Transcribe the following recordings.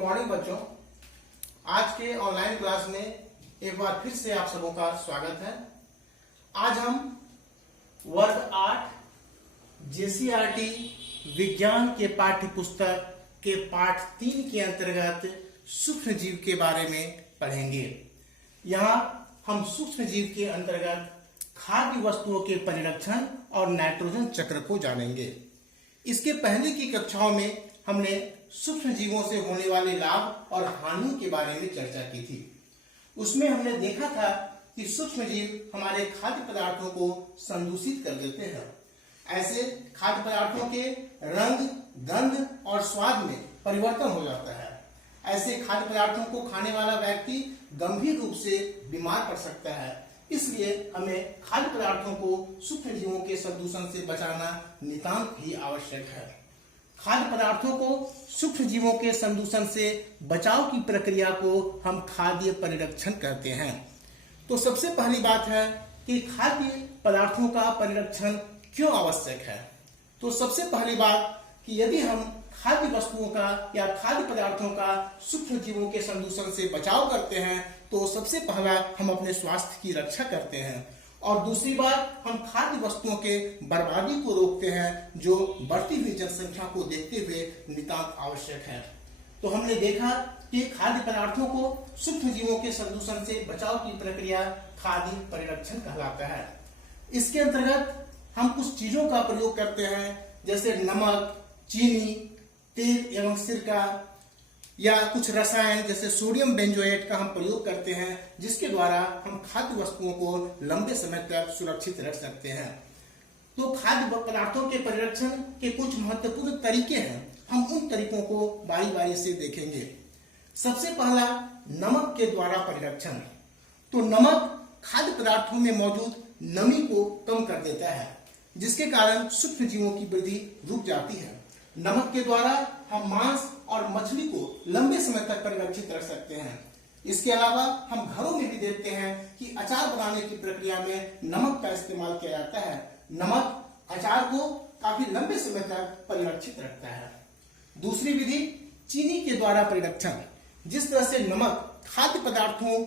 Good morning बच्चों। आज के ऑनलाइन क्लास में एक बार फिर से आप सबों का स्वागत है। आज हम वर्ग 8 जेसीईआरटी विज्ञान के पाठ्य पुस्तक के पाठ 3 के अंतर्गत सूक्ष्म जीव के बारे में पढ़ेंगे। यहाँ हम सूक्ष्म जीव के अंतर्गत खाद्य वस्तुओं के परिरक्षण और नाइट्रोजन चक्र को जानेंगे। इसके पहले की कक्षाओं में हमने सूक्ष्म जीवों से होने वाले लाभ और हानि के बारे में चर्चा की थी। उसमें हमने देखा था कि सूक्ष्म जीव हमारे खाद्य पदार्थों को संदूषित कर देते हैं। ऐसे खाद्य पदार्थों के रंग, गंध और स्वाद में परिवर्तन हो जाता है। ऐसे खाद्य पदार्थों को खाने वाला व्यक्ति गंभीर रूप से बीमार पड़ सकता है। इसलिए हमें खाद्य पदार्थों को सूक्ष्म जीवों के संदूषण से बचाना नितांत ही आवश्यक है। खाद्य पदार्थों को सूक्ष्म जीवों के संदूषण से बचाव की प्रक्रिया को हम खाद्य परिरक्षण कहते हैं। तो सबसे पहली बात है कि खाद्य पदार्थों का परिरक्षण क्यों आवश्यक है। तो सबसे पहली बात कि यदि हम खाद्य वस्तुओं का या खाद्य पदार्थों का सूक्ष्म जीवों के संदूषण से बचाव करते हैं तो सबसे पहला हम अपने स्वास्थ्य की रक्षा करते हैं, और दूसरी बात हम खाद्य वस्तुओं के बर्बादी को रोकते हैं, जो बढ़ती हुई जनसंख्या को देखते हुए नितांत आवश्यक है। तो हमने देखा कि खाद्य पदार्थों को सूक्ष्म जीवों के संदूषण से बचाव की प्रक्रिया खाद्य परिरक्षण कहलाता है। इसके अंतर्गत हम कुछ चीजों का प्रयोग करते हैं, जैसे नमक, चीनी, तेल एवं सिरका, या कुछ रसायन जैसे सोडियम बेंजोएट का हम प्रयोग करते हैं, जिसके द्वारा हम खाद्य वस्तुओं को लंबे समय तक सुरक्षित रख सकते हैं। तो खाद्य पदार्थों के परिरक्षण के कुछ महत्वपूर्ण तरीके हैं। हम उन तरीकों को बारी बारी से देखेंगे। सबसे पहला नमक के द्वारा परिरक्षण। तो नमक खाद्य पदार्थों में मौजूद नमी को कम कर देता है, जिसके कारण सूक्ष्म जीवों की वृद्धि रुक जाती है। नमक के द्वारा हम मांस और मछली को लंबे समय तक परिरक्षित रख सकते हैं। इसके अलावा हम घरों में भी देखते हैं कि अचार बनाने की प्रक्रिया में नमक का इस्तेमाल किया जाता है। नमक अचार को काफी लंबे समय तक परिरक्षित रखता है। दूसरी विधि चीनी के द्वारा परिरक्षण। जिस तरह से नमक खाद्य पदार्थों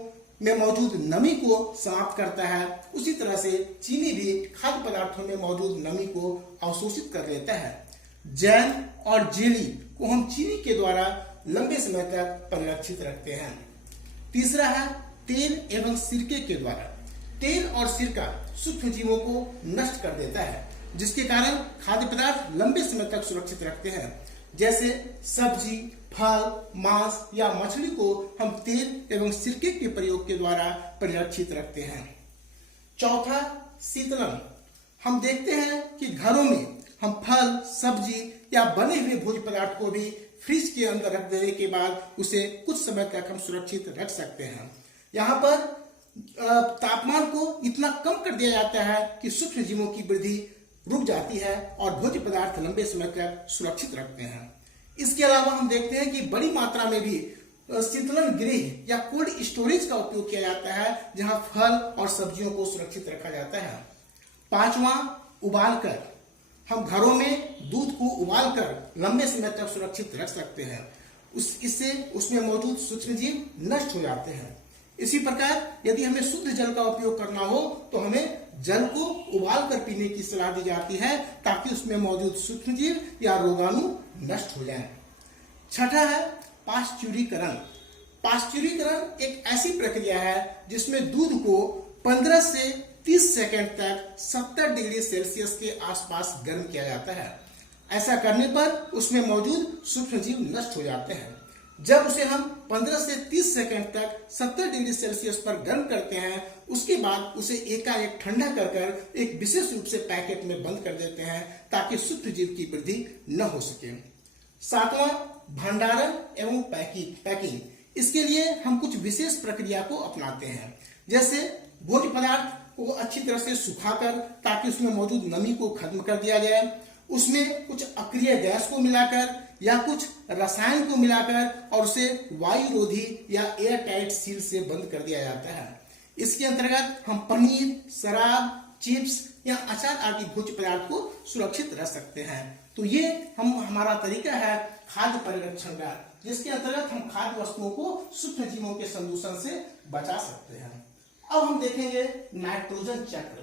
में मौजूद नमी को समाप्त करता है, उसी तरह से चीनी भी खाद्य पदार्थों में मौजूद नमी को अवशोषित कर लेता है। जैम और जेली को हम चीनी के द्वारा लंबे समय तक परिरक्षित रखते हैं। तीसरा है तेल एवं सिरके के द्वारा। तेल और सिरका सूक्ष्म जीवों को नष्ट कर देता है, जिसके कारण खाद्य पदार्थ लंबे समय तक सुरक्षित रखते हैं। जैसे सब्जी, फल, मांस या मछली को हम तेल एवं सिरके के प्रयोग के द्वारा परिरक्षित रखते हैं। चौथा शीतलन। हम देखते हैं कि घरों में हम फल, सब्जी या बने हुए भोज्य पदार्थ को भी फ्रिज के अंदर रख देने के बाद उसे कुछ समय तक हम सुरक्षित रख सकते हैं। यहाँ पर तापमान को इतना कम कर दिया जाता है कि सूक्ष्म जीवों की वृद्धि रुक जाती है और भोज्य पदार्थ लंबे समय तक सुरक्षित रखते हैं। इसके अलावा हम देखते हैं कि बड़ी मात्रा में भी शीतलन गृह या कोल्ड स्टोरेज का उपयोग किया जाता है, जहां फल और सब्जियों को सुरक्षित रखा जाता है। पांचवा उबालकर। हम घरों में दूध को उबालकर लंबे समय तक सुरक्षित रख सकते हैं। इससे उसमें मौजूद सूक्ष्म जीव नष्ट हो जाते हैं। इसी प्रकार यदि हमें शुद्ध जल का उपयोग करना हो तो हमें जल को उबालकर पीने की सलाह दी जाती है, ताकि उसमें मौजूद सूक्ष्म जीव या रोगाणु नष्ट हो जाएं। छठा है पाश्चुरीकरण। पाश्चुरीकरण एक ऐसी प्रक्रिया है जिसमें दूध को 15 से 30 सेकंड तक 70 डिग्री सेल्सियस के आसपास गर्म किया जाता है। ऐसा करने पर उसमें मौजूद सूक्ष्म जीव नष्ट हो जाते हैं। जब उसे हम 15 से 30 सेकंड तक 70 डिग्री सेल्सियस पर गर्म करते हैं, उसके बाद उसे एकाएक ठंडा कर एक विशेष रूप से पैकेट में बंद कर देते हैं, ताकि सूक्ष्म जीव की वृद्धि न हो सके। सातवां भंडारण एवं पैकिंग। इसके लिए हम कुछ विशेष प्रक्रिया को अपनाते हैं, जैसे भोज्य पदार्थ को अच्छी तरह से सुखाकर, ताकि उसमें मौजूद नमी को खत्म कर दिया जाए। उसमें कुछ अक्रिय गैस को मिलाकर या कुछ रसायन को मिलाकर और उसे वायु रोधी या एयर टाइट सील से बंद कर दिया जाता है। इसके अंतर्गत हम पनीर, शराब, चिप्स या अचार आदि भोज्य पदार्थ को सुरक्षित रख सकते हैं। तो ये हमारा तरीका है खाद्य परिरक्षण का। जिसके अंतर्गत हम खाद्य वस्तुओं को सूक्ष्म जीवों के संदूषण से बचा सकते हैं। अब हम देखेंगे नाइट्रोजन चक्र।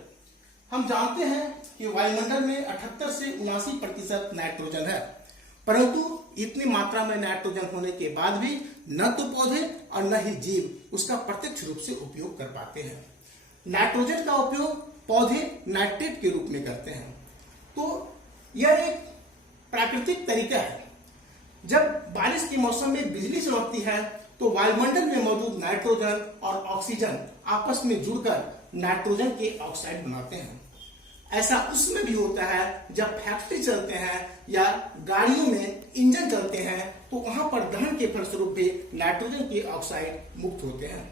हम जानते हैं कि वायुमंडल में 78 से 79% नाइट्रोजन है, परंतु इतनी मात्रा में नाइट्रोजन होने के बाद भी न तो पौधे और न ही जीव उसका प्रत्यक्ष रूप से उपयोग कर पाते हैं। नाइट्रोजन का उपयोग पौधे नाइट्रेट के रूप में करते हैं। तो यह एक प्राकृतिक तरीका है। जब बारिश के मौसम में बिजली चमकती है तो वायुमंडल में मौजूद नाइट्रोजन और ऑक्सीजन आपस में जुड़कर नाइट्रोजन के ऑक्साइड बनाते हैं। ऐसा उसमें भी होता है जब फैक्ट्री चलते हैं या गाड़ियों में इंजन चलते हैं तो वहां पर दहन के फलस्वरूप भी नाइट्रोजन के ऑक्साइड मुक्त होते हैं।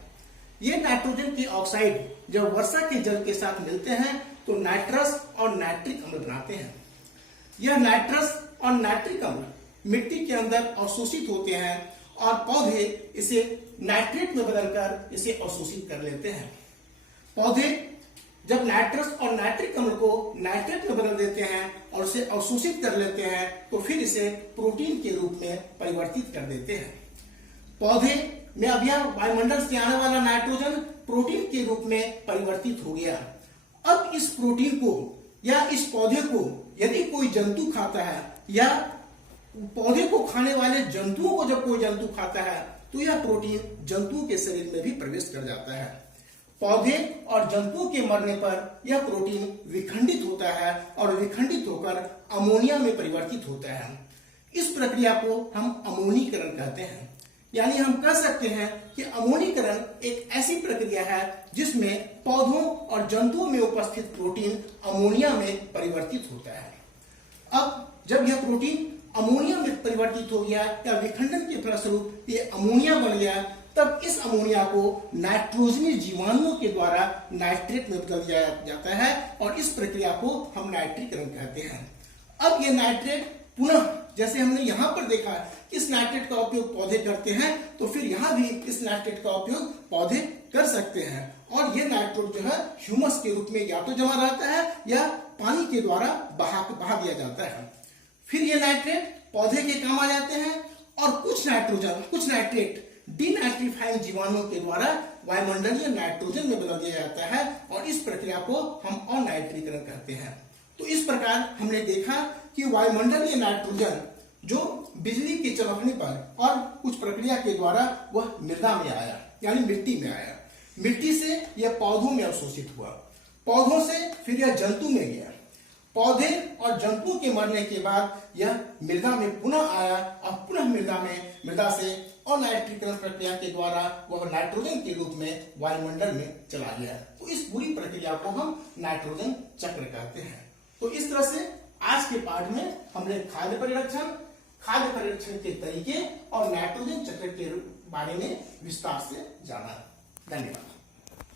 ये नाइट्रोजन के ऑक्साइड जब वर्षा के जल के साथ मिलते हैं तो नाइट्रस और नाइट्रिक अम्ल बनाते हैं। यह नाइट्रस और नाइट्रिक अम्ल मिट्टी के अंदर अवशोषित होते हैं और पौधे इसे नाइट्रेट में बदलकर इसे अवशोषित कर लेते हैं। पौधे जब नाइट्रस और नाइट्रिक अम्ल को नाइट्रेट में बदल देते हैं और उसे अवशोषित कर लेते हैं तो फिर इसे प्रोटीन के रूप में परिवर्तित कर देते हैं। पौधे में अब यह वायुमंडल से आने वाला नाइट्रोजन प्रोटीन के रूप में परिवर्तित हो गया। अब इस प्रोटीन को या इस पौधे को यदि कोई जंतु खाता है या पौधे को खाने वाले जंतुओं को जब कोई जंतु खाता है तो यह प्रोटीन जंतुओं के शरीर में भी प्रवेश कर जाता है। पौधे और जंतुओं के मरने पर यह प्रोटीन विखंडित होता है और विखंडित होकर अमोनिया में परिवर्तित होता है। इस प्रक्रिया को हम अमोनीकरण कहते हैं। यानी हम कह सकते हैं कि अमोनीकरण एक ऐसी प्रक्रिया है जिसमें पौधों और जंतुओं में उपस्थित प्रोटीन अमोनिया में परिवर्तित होता है। अब जब यह प्रोटीन अमोनिया में परिवर्तित हो गया या विखंडन के फलस्वरूप ये अमोनिया बन गया, तब इस अमोनिया को नाइट्रोजनी जीवाणुओं के द्वारा नाइट्रेट में बदल दिया जाता है और इस प्रक्रिया को हम नाइट्रीकरण कहते हैं। अब ये नाइट्रेट पुनः जैसे हमने यहाँ पर देखा इस नाइट्रेट का उपयोग पौधे करते हैं तो फिर यहाँ भी इस नाइट्रेट का उपयोग पौधे कर सकते हैं और ये नाइट्रेट जो है ह्यूमस के रूप में या तो जमा रहता है या पानी के द्वारा बहा दिया जाता है। फिर ये नाइट्रेट पौधे के काम आ जाते हैं और कुछ नाइट्रेट डीनाइट्रीफाइंग जीवाणुओं के द्वारा वायुमंडलीय नाइट्रोजन में बदल दिया जाता है और इस प्रक्रिया को हम अनाइट्रीकरण कहते हैं। तो इस प्रकार हमने देखा कि वायुमंडलीय नाइट्रोजन जो बिजली के चमकने पर और कुछ प्रक्रिया के द्वारा वह मृदा में आया यानी मिट्टी में आया, मिट्टी से यह पौधों में अवशोषित हुआ, पौधों से फिर यह जंतु में गया, पौधे और जंतुओं के मरने के बाद यह मृदा में पुनः आया और पुनः मृदा से अनाइट्रीकरण प्रक्रिया के द्वारा वह नाइट्रोजन के रूप में वायुमंडल में चला गया। तो इस पूरी प्रक्रिया को हम नाइट्रोजन चक्र कहते हैं। तो इस तरह से आज के पाठ में हमने खाद्य परिरक्षण के तरीके और नाइट्रोजन चक्र के बारे में विस्तार से जाना। धन्यवाद।